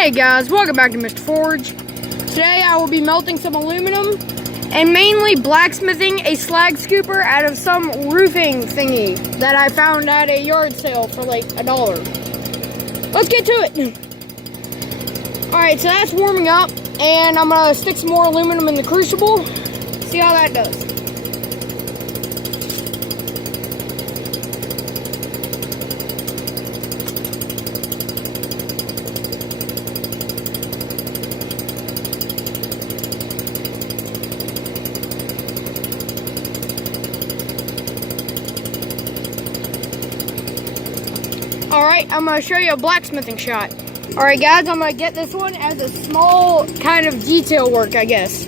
Hey guys, welcome back to Mr. Forge. Today I will be melting some aluminum and mainly blacksmithing a slag scooper out of some roofing thingy that I found at a yard sale for like $1. Let's get to it. Alright, so that's warming up and I'm gonna stick some more aluminum in the crucible, see how that does. Alright, I'm going to show you a blacksmithing shot. Alright guys, I'm going to get this one as a small kind of detail work, I guess.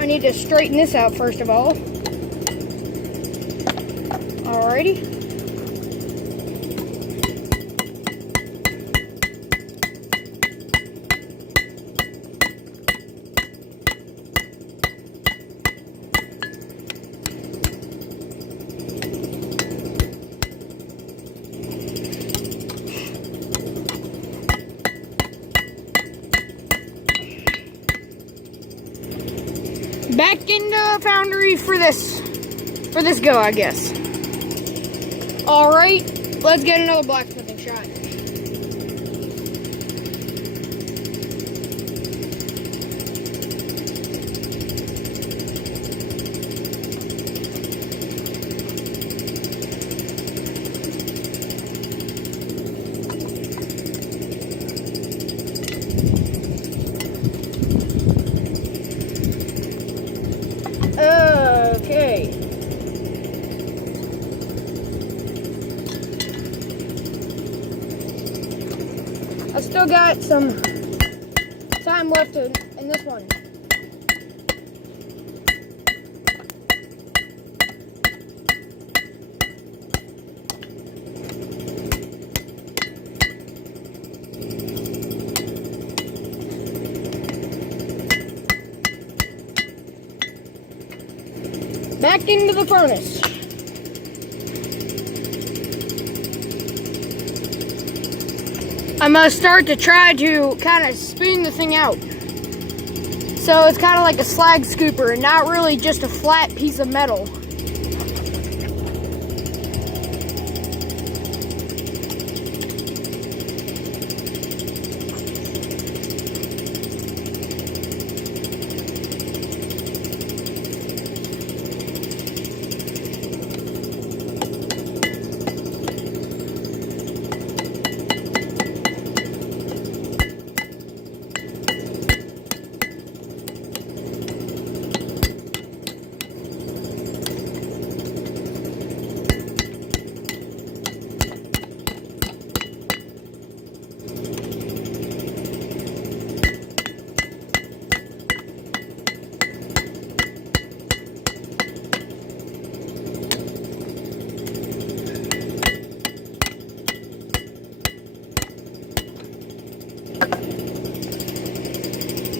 I need to straighten this out first of all. Alrighty. Back in the foundry for this go, I guess. Alright, let's get another blacksmithing shot. Okay. I've still got some time left in this one. Back into the furnace. I'm going to start to try to kind of spoon the thing out. So it's kind of like a slag scooper and not really just a flat piece of metal.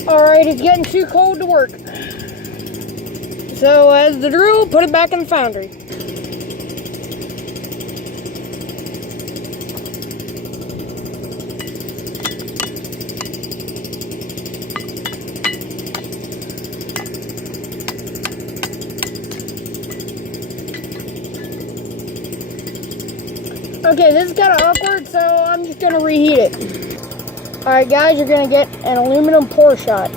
Alright, it's getting too cold to work. So as the drill, put it back in the foundry. Okay, this is kind of awkward, so I'm just going to reheat it. Alright guys, you're going to get an aluminum pour shot.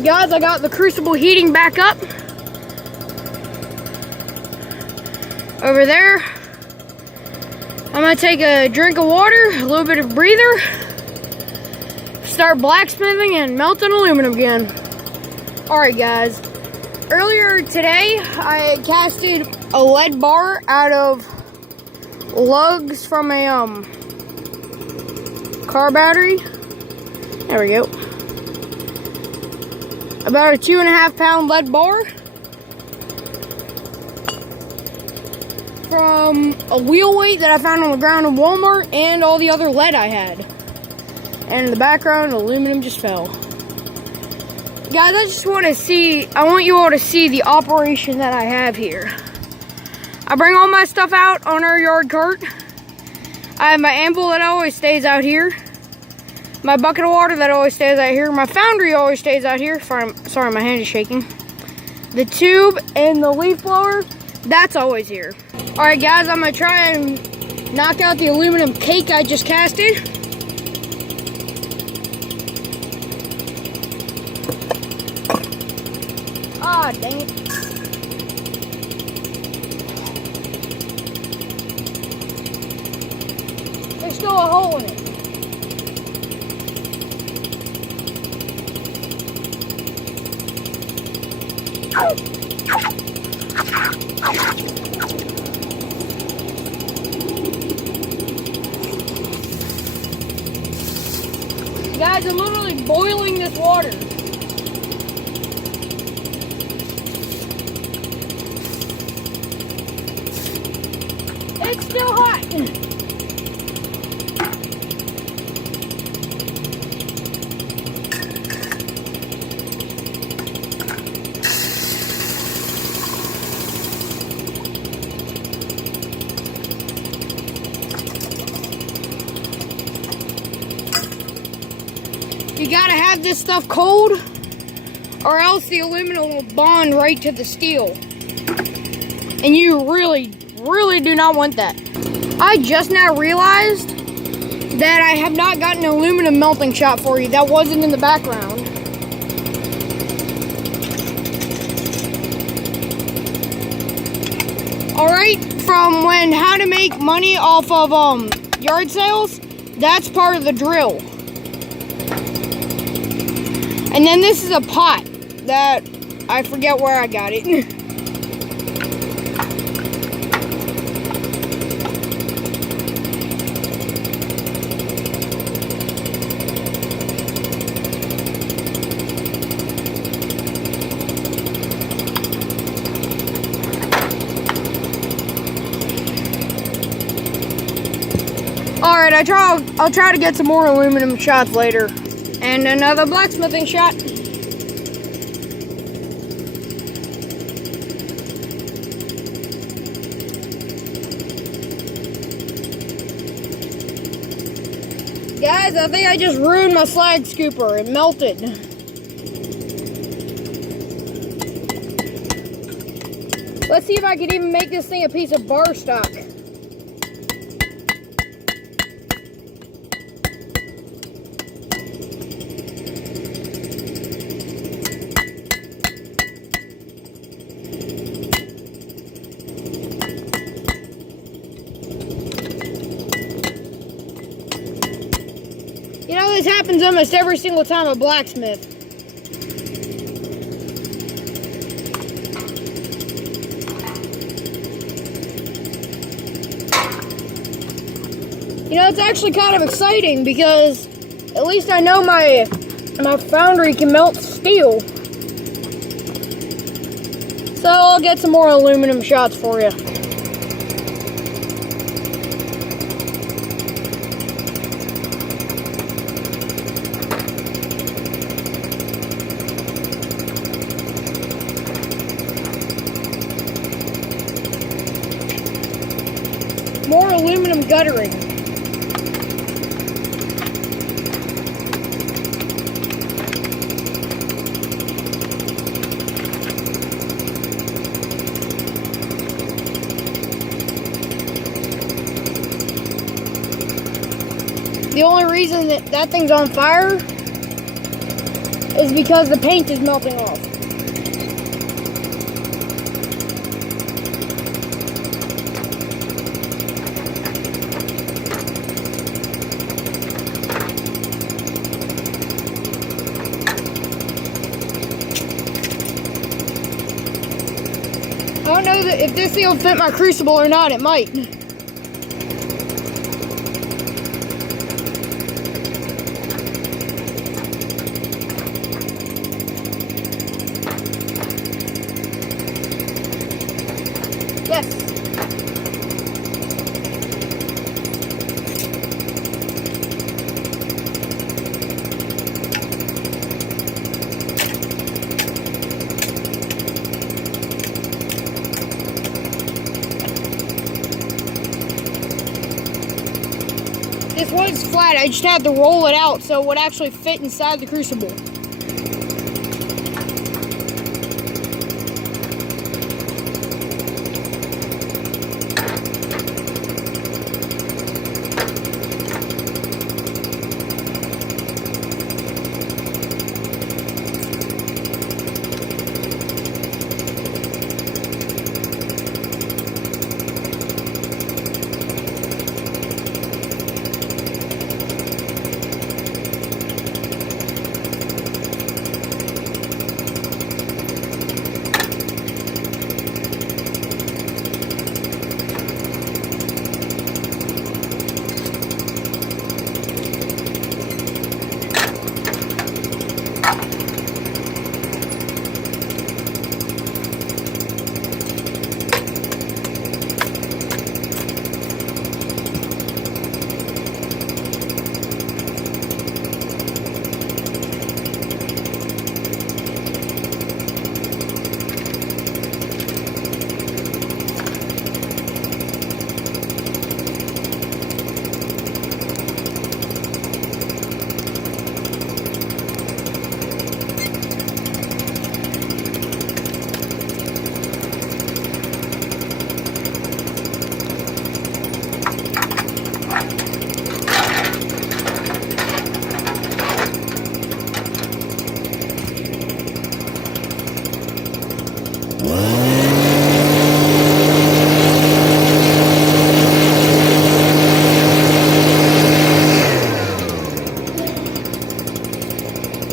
Alright guys, I got the crucible heating back up. Over there. I'm gonna take a drink of water, a little bit of breather. Start blacksmithing and melting aluminum again. Alright guys, earlier today I casted a lead bar out of lugs from a car battery. There we go. About a 2.5 pound lead bar from a wheel weight that I found on the ground in Walmart and all the other lead I had. And in the background, aluminum just fell. Guys, I want you all to see the operation that I have here. I bring all my stuff out on our yard cart. I have my anvil that always stays out here. My bucket of water that always stays out here. My foundry always stays out here. Sorry, my hand is shaking. The tube and the leaf blower, that's always here. Alright guys, I'm going to try and knock out the aluminum cake I just casted. Ah, dang it. There's still a hole in it. Guys, I'm literally boiling this water. It's still hot. You gotta have this stuff cold, or else the aluminum will bond right to the steel. And you really do not want that. I just now realized that I have not gotten an aluminum melting shot for you. That wasn't in the background. Alright, from how to make money off of yard sales, that's part of the drill. And then this is a pot that I forget where I got it. Alright, I'll try to get some more aluminum shots later. And another blacksmithing shot. Guys, I think I just ruined my slag scooper. It melted. Let's see if I can even make this thing a piece of bar stock. You know, this happens almost every single time I blacksmith. You know, it's actually kind of exciting because at least I know my foundry can melt steel. So I'll get some more aluminum shots for you. More aluminum guttering. The only reason that thing's on fire is because the paint is melting off. I don't know if this thing will fit my crucible or not. It might. Yes. This was flat. I just had to roll it out so it would actually fit inside the crucible.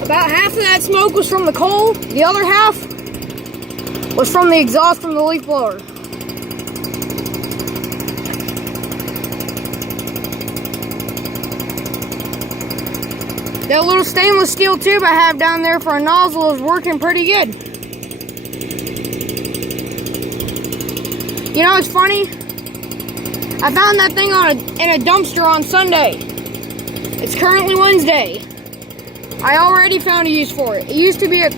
About half of that smoke was from the coal, the other half was from the exhaust from the leaf blower. That little stainless steel tube I have down there for a nozzle is working pretty good. You know what's funny? I found that thing in a dumpster on Sunday. It's currently Wednesday. I already found a use for it. It used to be a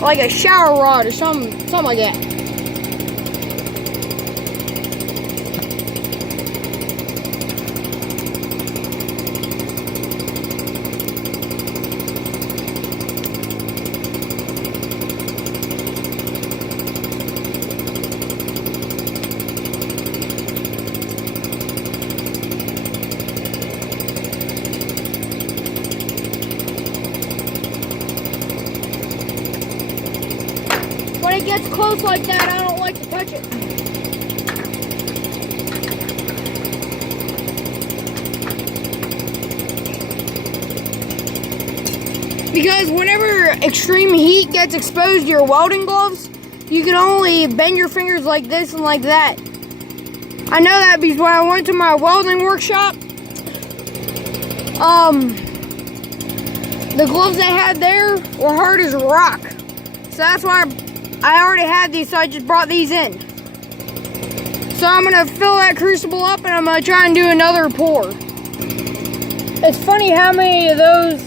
like a shower rod or something like that. When it gets close like that, I don't like to touch it. Because whenever extreme heat gets exposed to your welding gloves, you can only bend your fingers like this and like that. I know that because when I went to my welding workshop, the gloves they had there were hard as rock. So that's why I already had these, so I just brought these in. So I'm gonna fill that crucible up and I'm gonna try and do another pour. It's funny how many of those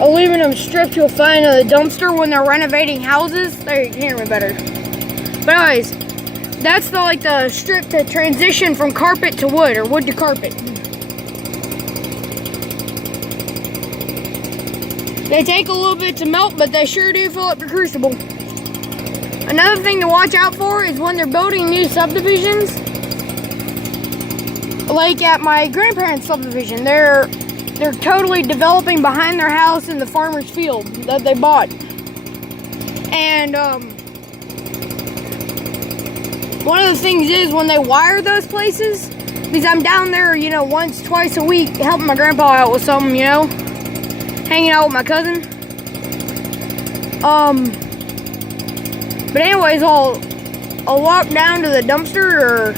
aluminum strips you'll find in the dumpster when they're renovating houses. There, you can hear me better. But anyways, that's the strip to transition from carpet to wood, or wood to carpet. They take a little bit to melt, but they sure do fill up your crucible. Another thing to watch out for is when they're building new subdivisions, like at my grandparents' subdivision, they're they're totally developing behind their house in the farmer's field that they bought. And one of the things is when they wire those places, because I'm down there, you know, once, twice a week helping my grandpa out with something, you know, hanging out with my cousin. But anyways, I'll walk down to the dumpster or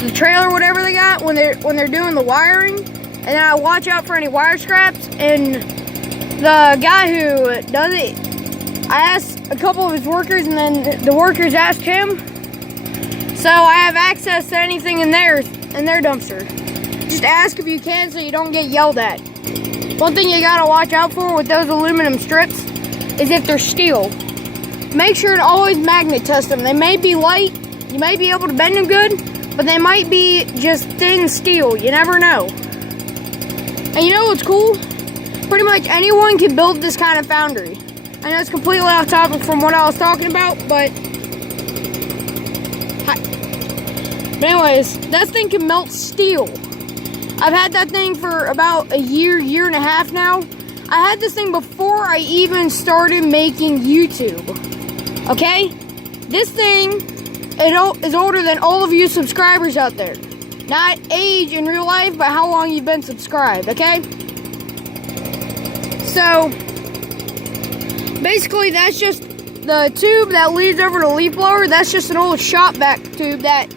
the trailer, whatever they got, when they're doing the wiring, and then I watch out for any wire scraps. And the guy who does it, I asked a couple of his workers, and then the workers asked him, so I have access to anything in their dumpster. Just ask if you can, so you don't get yelled at. One thing you gotta watch out for with those aluminum strips is if they're steel. Make sure to always magnet test them. They may be light, you may be able to bend them good, but they might be just thin steel. You never know. And you know what's cool? Pretty much anyone can build this kind of foundry. I know it's completely off topic from what I was talking about, but anyways, that thing can melt steel. I've had that thing for about a year and a half now. I had this thing before I even started making YouTube. Okay? This thing is older than all of you subscribers out there. Not age in real life, but how long you've been subscribed, okay? So, basically that's just the tube that leads over to the leaf blower. That's just an old shop vac tube that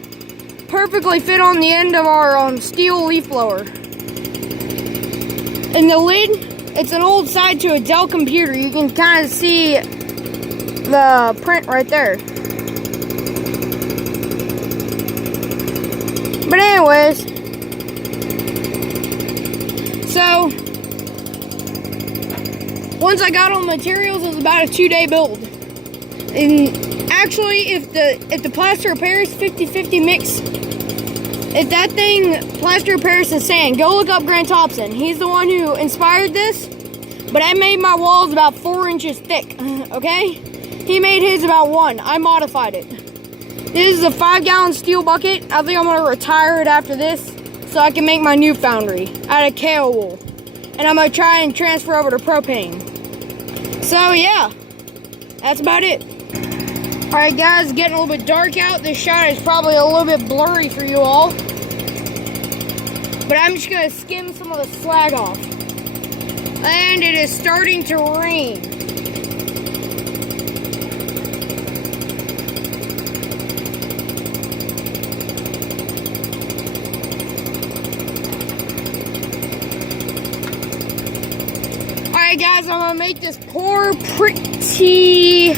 perfectly fit on the end of our steel leaf blower. And the lid, it's an old side to a Dell computer. You can kind of see the print right there. But anyways, so once I got all the materials, it was about a 2-day build. And actually, if the plaster of Paris 50-50 mix, if that thing plaster of Paris and sand, go look up Grant Thompson. He's the one who inspired this. But I made my walls about 4 inches thick. Okay, he made his about 1. I modified it. This is a 5-gallon steel bucket. I think I'm gonna retire it after this so I can make my new foundry out of kale wool. And I'm gonna try and transfer over to propane. So yeah, that's about it. Alright guys, getting a little bit dark out. This shot is probably a little bit blurry for you all. But I'm just gonna skim some of the slag off. And it is starting to rain. Alright guys, I'm gonna make this pour pretty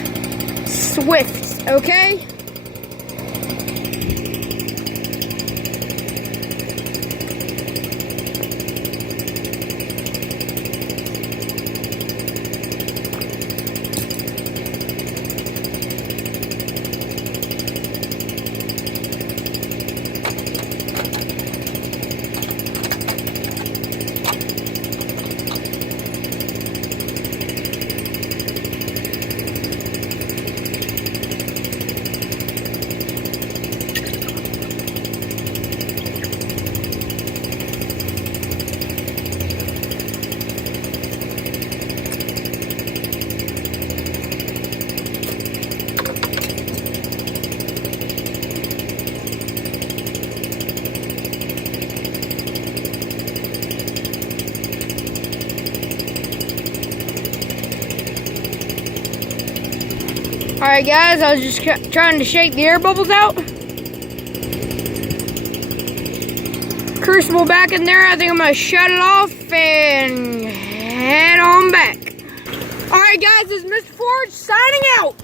swift, okay? Alright guys, I was just trying to shake the air bubbles out. Crucible back in there. I think I'm going to shut it off and head on back. Alright guys, this is Mr. Forge signing out.